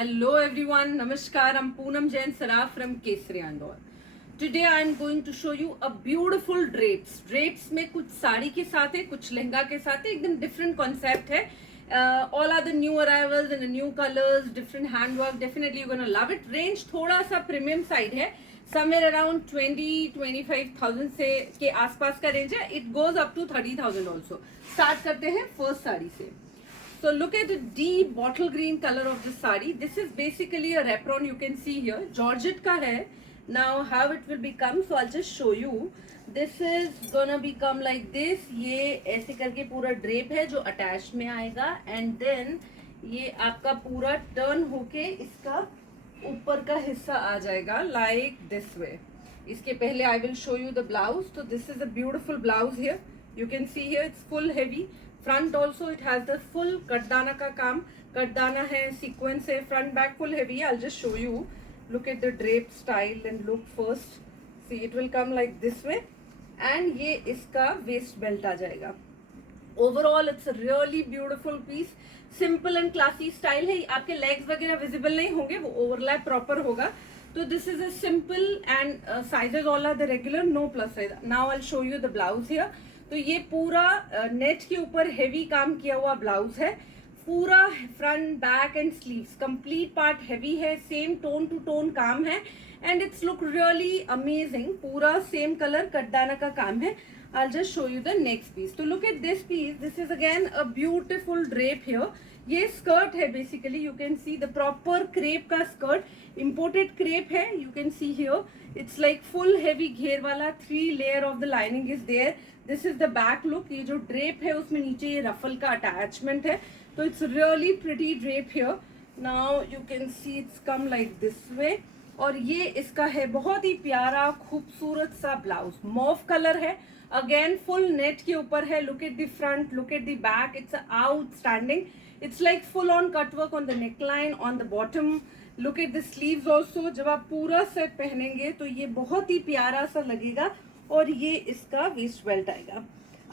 Hello everyone, Namaskar. I'm Poonam Jain Saraf from Kesari Andor. Today I am going to show you a beautiful drapes. Drapes में कुछ साड़ी के साथ है, कुछ लहंगा के साथ है, एकदम different concept है. All are the new arrivals and the new colors, different handwork. Definitely you're gonna love it. Range थोड़ा सा premium side है, somewhere around 20-25,000 से के आसपास का range है. It goes up to 30,000 also. Start करते हैं first साड़ी से. So look at the deep bottle green color of this sari. This is basically a wrap-on. You can see here. Georgette का है. Now how it will become? So I'll just show you. This is gonna become like this. ये ऐसे करके पूरा drape है जो attached में आएगा. And then ये आपका पूरा turn होके इसका ऊपर का हिस्सा आ जाएगा like this way. इसके पहले I will show you the blouse. So this is a beautiful blouse here. You can see here it's full heavy. Front also it has the full कटदाना का काम, कटदाना है, सीक्वेंस है, फ्रंट बैक फुल हेवी है. I just show you. Look at the drape style and look first. See it will come like this way and ये इसका waist belt आ जाएगा. Overall it's a really beautiful piece. Simple and classy style है. आपके legs वगैरह visible नहीं होंगे, वो ओवरलैप प्रॉपर होगा. तो this is a simple and sizes all are the regular, no plus size. Now I show you the blouse here. तो ये पूरा नेट के ऊपर हेवी काम किया हुआ ब्लाउज है. पूरा front back and sleeves complete part heavy है. सेम टोन टू टोन काम है and it's look really amazing. पूरा सेम कलर कटदाना का काम है. I just show you the next piece. तो look at this piece. This is again a beautiful drape here. ये स्कर्ट है basically. You can see the proper crepe का skirt. Imported crepe है. You can see here it's like full heavy घेर वाला. 3 layer of the lining is there. This is the back look. ये जो drape है उसमें नीचे ये रफल का अटैचमेंट है. तो it's really pretty drape here. Now you can see it's come like this वे. और ये इसका है बहुत ही प्यारा खूबसूरत सा ब्लाउज. मॉव कलर है. अगेन फुल नेट के ऊपर है. Look at the front, look at the back. It's outstanding. It's like full on cutwork on the neckline, on the bottom. Look at the sleeves also. जब आप पूरा set पहनेंगे तो ये बहुत ही प्यारा सा लगेगा. और ये इसका वेस्ट बेल्ट आएगा.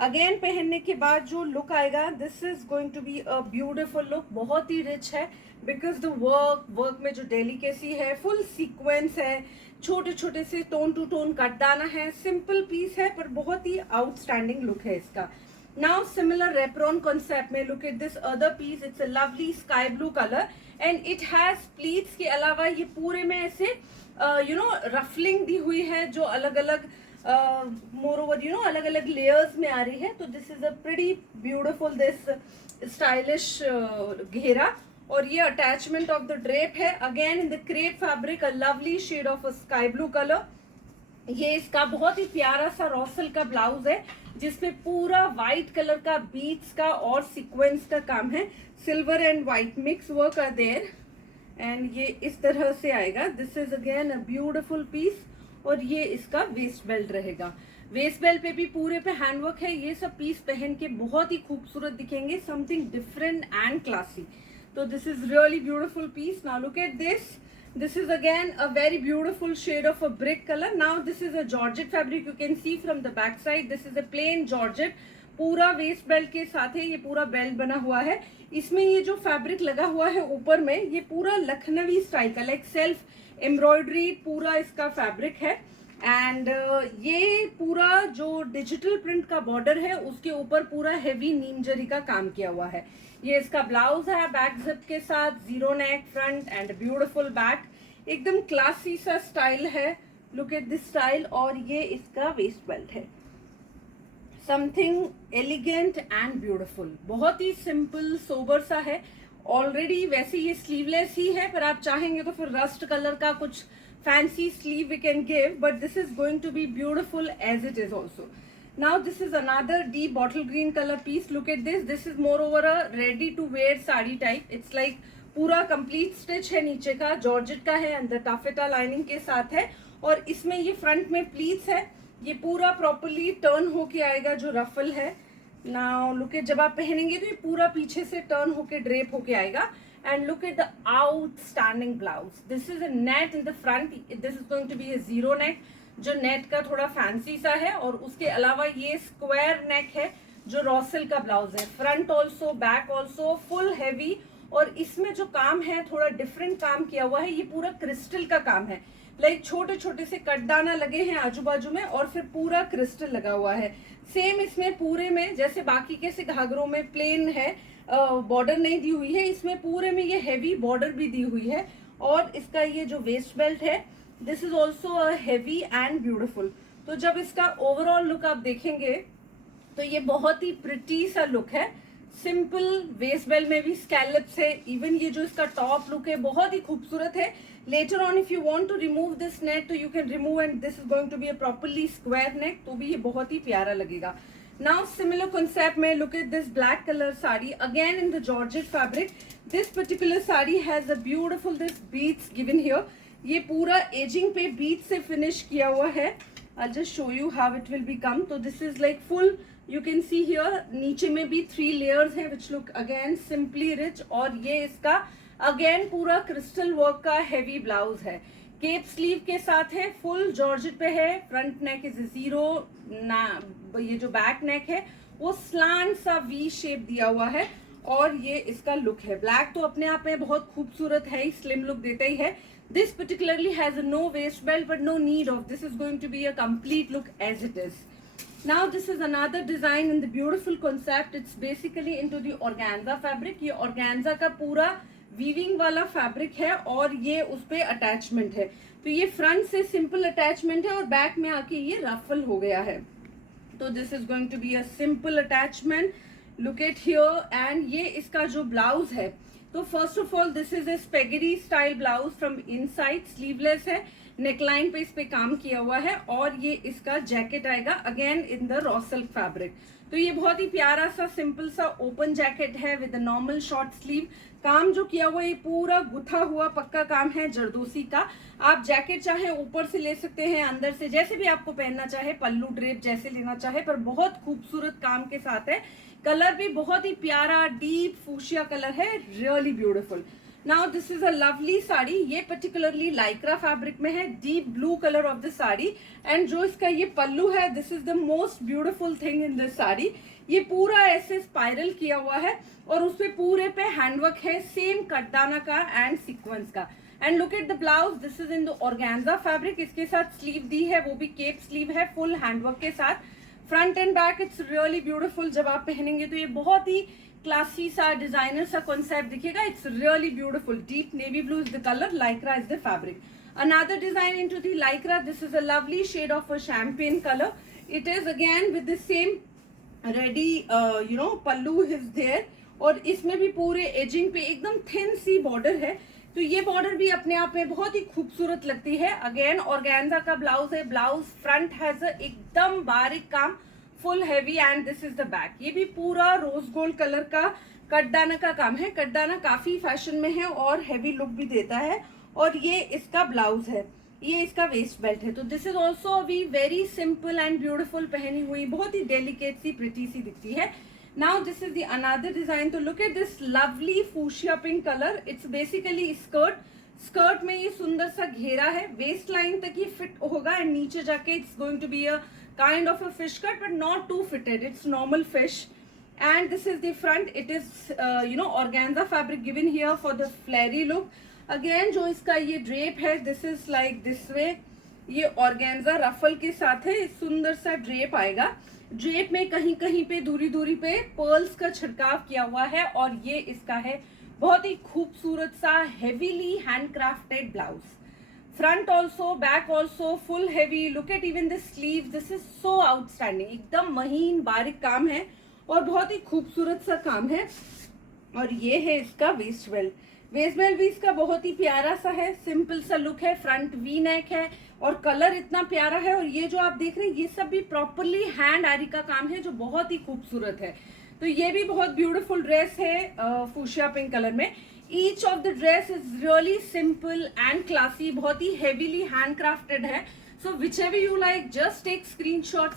अगेन पहनने के बाद जो लुक आएगा, this is going to be a beautiful look. बहुत ही रिच है बिकॉज द वर्क में जो डेलिकेसी है, फुल सीक्वेंस है, छोटे छोटे से टोन टू टोन कटदाना है. सिंपल पीस है पर बहुत ही आउटस्टैंडिंग लुक है इसका. नाउ सिमिलर रेप्रॉन कॉन्सेप्ट में look at this other piece. It's a lovely sky blue colour and it has pleats के अलावा ये पूरे में ऐसे रफलिंग दी हुई है जो अलग अलग मोर ओवर अलग अलग लेयर्स में आ रही है. तो this is a pretty beautiful this stylish घेरा. और ये अटैचमेंट ऑफ द ड्रेप है. Again in the crepe fabric, a lovely shade of a sky blue colour. ये इसका बहुत ही प्यारा सा रॉसल का ब्लाउज है जिसमें पूरा व्हाइट कलर का बीट्स का और सीक्वेंस का काम है. Silver and white mix work are there and ये इस तरह से आएगा. This is again a beautiful piece. और ये इसका वेस्ट बेल्ट रहेगा. वेस्ट बेल्ट पे भी पूरे पे हैंडवर्क है. ये सब पीस पहन के बहुत ही खूबसूरत दिखेंगे. Something different and classy. तो this is really beautiful piece. Now look at this. This is again a very beautiful shade of a brick color. Now this is a georgette fabric. You can see from the back side. This is a plain georgette. पूरा waste belt के साथ है. ये पूरा belt बना हुआ है. इसमें ये जो फैब्रिक लगा हुआ है ऊपर में, ये पूरा लखनवी स्टाइल का लाइक सेल्फ एम्ब्रॉयडरी पूरा इसका फैब्रिक है. एंड ये पूरा जो डिजिटल प्रिंट का बॉर्डर है उसके ऊपर पूरा हेवी नीम जरी का काम किया हुआ है. ये इसका ब्लाउज है बैक जिप के साथ. जीरो नेक, फ्रंट एंड ब्यूटिफुल बैक. एकदम क्लासी सा स्टाइल है. Look at this style. और ये इसका वेस्ट बेल्ट है. Something elegant and beautiful. बहुत ही सिंपल सोबर सा है. ऑलरेडी वैसे ये स्लीवलेस ही है पर आप चाहेंगे तो फिर रस्ट कलर का कुछ fancy sleeve we can give. But this is going to be beautiful as it is also. Now this is another deep bottle green color piece. Look at this. This is more over a ready to wear sari type. It's like पूरा complete stitch है नीचे का. Georgette का है. अंदर taffeta lining के साथ है. और इसमें ये फ्रंट में प्लीट्स है. ये पूरा प्रॉपरली टर्न होके आएगा जो रफल है. नाउ लुक एट, जब आप पहनेंगे तो ये पूरा पीछे से टर्न होके ड्रेप होके आएगा. And look at the outstanding blouse. This is a net in the front. This is going to be a zero neck. जो नेट का थोड़ा फैंसी सा है. और उसके अलावा ये स्क्वायर नेक है जो रॉसल का ब्लाउज है. Front also, back also full heavy. और इसमें जो काम है थोड़ा डिफरेंट काम किया हुआ है, ये पूरा क्रिस्टल का काम है, लाइक छोटे छोटे से कटदाना लगे हैं आजू बाजू में और फिर पूरा क्रिस्टल लगा हुआ है। सेम इसमें पूरे में जैसे बाकी के से घाघरों में प्लेन है, बॉर्डर नहीं दी हुई है, इसमें पूरे में ये हैवी बॉर्डर भी दी हुई है। और इसका ये जो वेस्ट बेल्ट है this is also heavy and beautiful. तो जब इसका ओवरऑल लुक आप देखेंगे तो ये बहुत ही प्रिटी सा लुक है। सिंपल वेस्ट बेल्ट में भी स्कैलप्स है, इवन ये जो इसका टॉप लुक है बहुत ही खूबसूरत है। Later on if you want to remove this neck तो you can remove and this is going to be a properly square neck, तो भी ये बहुत ही प्यारा लगेगा। नाउ सिमिलर कॉन्सेप्ट में look at this black colour sari again in the georgette fabric. This particular sari has a beautiful this beads given here. ये पूरा एजिंग पे बीड से फिनिश किया हुआ है। I'll just show you how it will become. तो this is like full, you can see here नीचे में भी 3 layers है which look again simply rich। और ये इसका again पूरा क्रिस्टल वर्क का हेवी ब्लाउज है, केप स्लीव के साथ है, फुल जॉर्जेट पे है। फ्रंट नेक इज 0 ना, ये जो बैक नेक है वो स्लांट सा वी शेप दिया हुआ है। और ये इसका लुक है। ब्लैक तो अपने आप में बहुत खूबसूरत है ही, स्लिम लुक देता ही है। This particularly has a no waist belt but no need of. This is going to be a complete look as it is. Now this is another design in the beautiful concept. It's basically into the organza fabric. ये organza का पूरा weaving वाला fabric है और ये उस पे attachment है। तो ये front से simple attachment है और back में आके ये ruffle हो गया है। तो this is going to be a simple attachment. Look at here and ये इसका जो blouse है तो first of all this is a spaghetti style blouse from inside, sleeveless है, नेकलाइन पे इस पे काम किया हुआ है और ये इसका जैकेट आएगा again in the raw silk fabric. तो ये बहुत ही प्यारा सा सिंपल सा ओपन जैकेट है विद नॉर्मल शॉर्ट स्लीव। काम जो किया हुआ है ये पूरा गुथा हुआ पक्का काम है जरदोसी का। आप जैकेट चाहे ऊपर से ले सकते हैं, अंदर से, जैसे भी आपको पहनना चाहे, पल्लू ड्रेप जैसे लेना चाहे, पर बहुत खूबसूरत काम के साथ है। कलर भी बहुत ही प्यारा डीप फूशिया कलर है, really beautiful. Now this is a lovely sari, ये पर्टिकुलरली लाइक्रा फैब्रिक में है, deep blue colour of the sari. And जो इसका ये पल्लू है this is the most beautiful thing in this sari. ये पूरा ऐसे स्पाइरल किया हुआ है और उस पे पूरे पे हैंडवर्क है, सेम कटदाना का एंड सीक्वेंस का। And look at the blouse, this is in the organza fabric. इसके साथ स्लीव दी है, वो भी केप स्लीव है, फुल हैंडवर्क के साथ। Front end back it's really beautiful. जब आप पहनेंगे तो ये बहुत ही क्लासी सा डिजाइनर सा कॉन्सेप्ट दिखेगा। It's really beautiful. Deep navy blue is the colour, lycra is the fabric. Another design into the lycra, this is a lovely shade of a champagne color. It is again with the same ready pallu is there और इसमें भी पूरे ageing पे एकदम thin सी border है। तो ये border भी अपने आप में बहुत ही खूबसूरत लगती है। अगेन ऑर्गेन्जा का ब्लाउज है, ब्लाउज फ्रंट हैज एकदम बारीक काम, full heavy and this is the back. ये भी पूरा रोज गोल्ड कलर का कटदाना का काम है। कटदाना काफी फैशन में है और हैवी लुक भी देता है। और ये इसका ब्लाउज है, ये इसका वेस्ट बेल्ट है। तो this is also we very simple and beautiful, पहनी हुई बहुत ही डेलिकेट सी प्रिटी सी दिखती है। Now this is the another design. तो look at this lovely fuchsia pink color. It's basically skirt. Skirt में ये सुंदर सा घेरा है, वेस्ट लाइन तक ये फिट होगा एंड नीचे जाके it's going to be a kind of a fish cut but not too fitted, it's normal fish. And this is the front, it is organza fabric given here for the flary look. Again जो इसका ये drape है this is like this way, ये organza रफल के साथ है, सुंदर सा ड्रेप आएगा। ड्रेप में कहीं कहीं पे दूरी दूरी पे पर्ल्स का छिड़काव किया हुआ है और ये इसका है बहुत ही खूबसूरत सा heavily handcrafted blouse. Front also back also full heavy. Look at even this sleeve, this is so outstanding, एकदम महीन बारीक काम है और बहुत ही खूबसूरत सा काम है। और ये है इसका वेस्ट बेल्ट। वेस्ट बेल्ट भी इसका बहुत ही प्यारा सा है, सिंपल सा लुक है, फ्रंट वी नेक है और कलर इतना प्यारा है। और ये जो आप देख रहे हैं ये सब भी प्रॉपरली हैंड आरी का काम है जो बहुत ही खूबसूरत है। तो ये भी बहुत ब्यूटीफुल ड्रेस है फूशिया पिंक कलर में। Each of the dress is really simple and classy, बहुत ही हेवीली हैंड क्राफ्टेड है। So whichever you like just take screenshot.